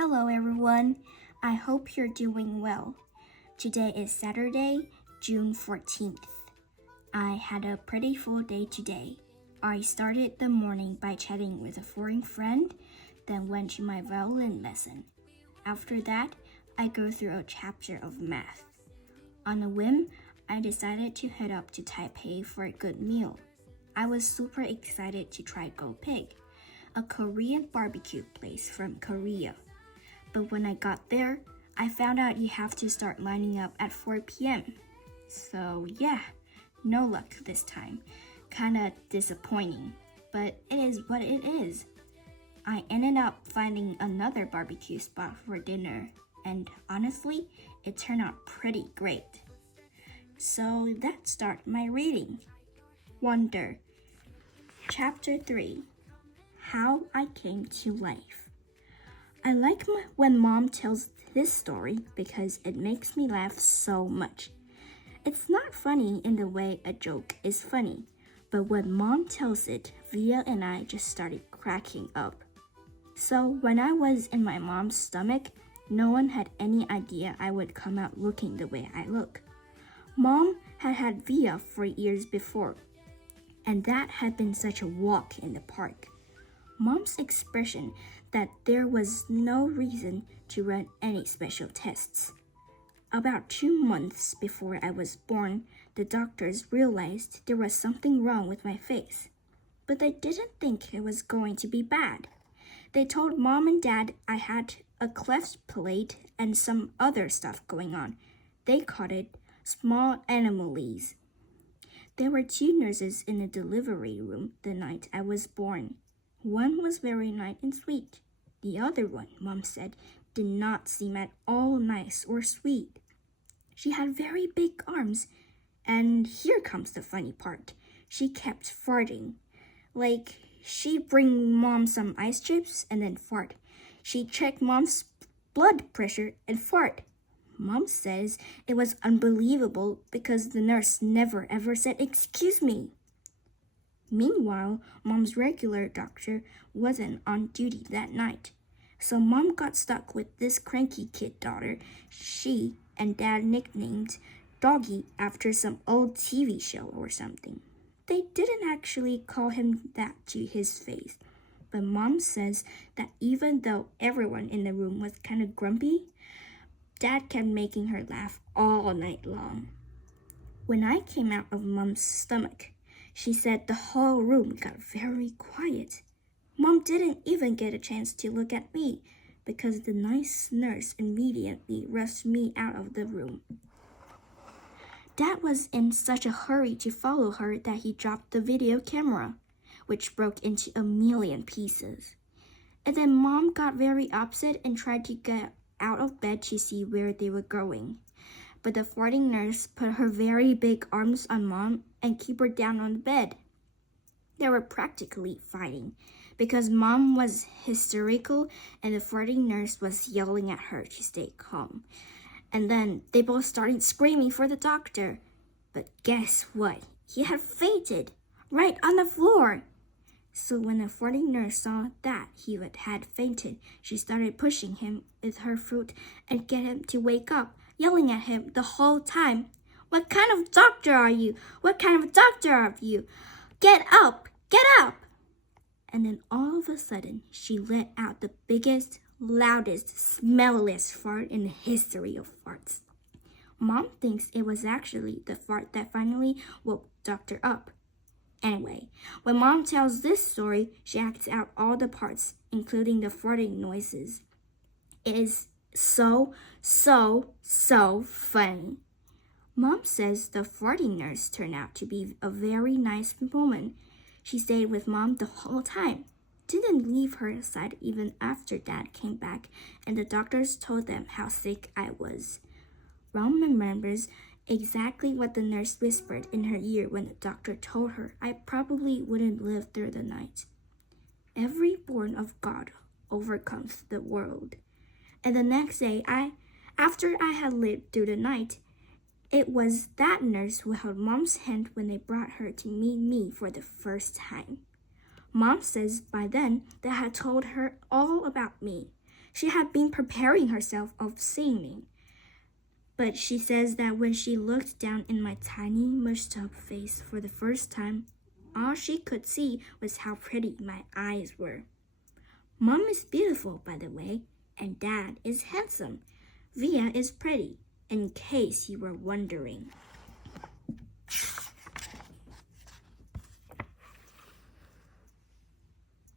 Hello everyone, I hope you're doing well. Today is Saturday, June 14th. I had a pretty full day today. I started the morning by chatting with a foreign friend, then went to my violin lesson. After that, I go through a chapter of math. On a whim, I decided to head up to Taipei for a good meal. I was super excited to try Go Pig, a Korean barbecue place from Korea. But when I got there, I found out you have to start lining up at 4 p.m. So yeah, no luck this time. Kinda disappointing, but it is what it is. I ended up finding another barbecue spot for dinner, and honestly, it turned out pretty great. So that started my reading. Wonder. Chapter 3. How I Came to Life. I like when Mom tells this story because it makes me laugh so much. It's not funny in the way a joke is funny, but when Mom tells it, Via and I just started cracking up. So when I was in my mom's stomach, no one had any idea I would come out looking the way I look. Mom had had Via for years before, and that had been such a walk in the park. Mom's expression that there was no reason to run any special tests. About 2 months before I was born, the doctors realized there was something wrong with my face, but they didn't think it was going to be bad. They told Mom and Dad I had a cleft palate and some other stuff going on. They called it small anomalies. There were 2 nurses in the delivery room the night I was born. One was very nice and sweet. The other one, Mom said, did not seem at all nice or sweet. She had very big arms, and here comes the funny part. She kept farting. Like, she'd bring Mom some ice chips and then fart. She'd check Mom's blood pressure and fart. Mom says it was unbelievable because the nurse never ever said, "Excuse me." Meanwhile, Mom's regular doctor wasn't on duty that night. So Mom got stuck with this cranky kid daughter she and Dad nicknamed Doggy after some old TV show or something. They didn't actually call him that to his face, but Mom says that even though everyone in the room was kind of grumpy, Dad kept making her laugh all night long. When I came out of Mom's stomach, she said the whole room got very quiet. Mom didn't even get a chance to look at me because the nice nurse immediately rushed me out of the room. Dad was in such a hurry to follow her that he dropped the video camera, which broke into a million pieces. And then Mom got very upset and tried to get out of bed to see where they were going. But the farting nurse put her very big arms on Mom and keep her down on the bed. They were practically fighting because Mom was hysterical and the farting nurse was yelling at her to stay calm. And then they both started screaming for the doctor. But guess what? He had fainted right on the floor. So when the farting nurse saw that he had fainted, she started pushing him with her foot and get him to wake up, yelling at him the whole time. "What kind of doctor are you? What kind of doctor are you? Get up! Get up!" And then all of a sudden, she let out the biggest, loudest, smelliest fart in the history of farts. Mom thinks it was actually the fart that finally woke Doctor up. Anyway, when Mom tells this story, she acts out all the parts, including the farting noises. It is so funny. Mom says the farting nurse turned out to be a very nice woman. She stayed with Mom the whole time, didn't leave her side even after Dad came back, and the doctors told them how sick I was. Mom remembers exactly what the nurse whispered in her ear when the doctor told her I probably wouldn't live through the night. Every born of God overcomes the world. And the next day, after I had lived through the night, it was that nurse who held Mom's hand when they brought her to meet me for the first time. Mom says by then they had told her all about me. She had been preparing herself of seeing me. But she says that when she looked down in my tiny, mushed-up face for the first time, all she could see was how pretty my eyes were. Mom is beautiful, by the way, and Dad is handsome. Via is pretty, in case you were wondering.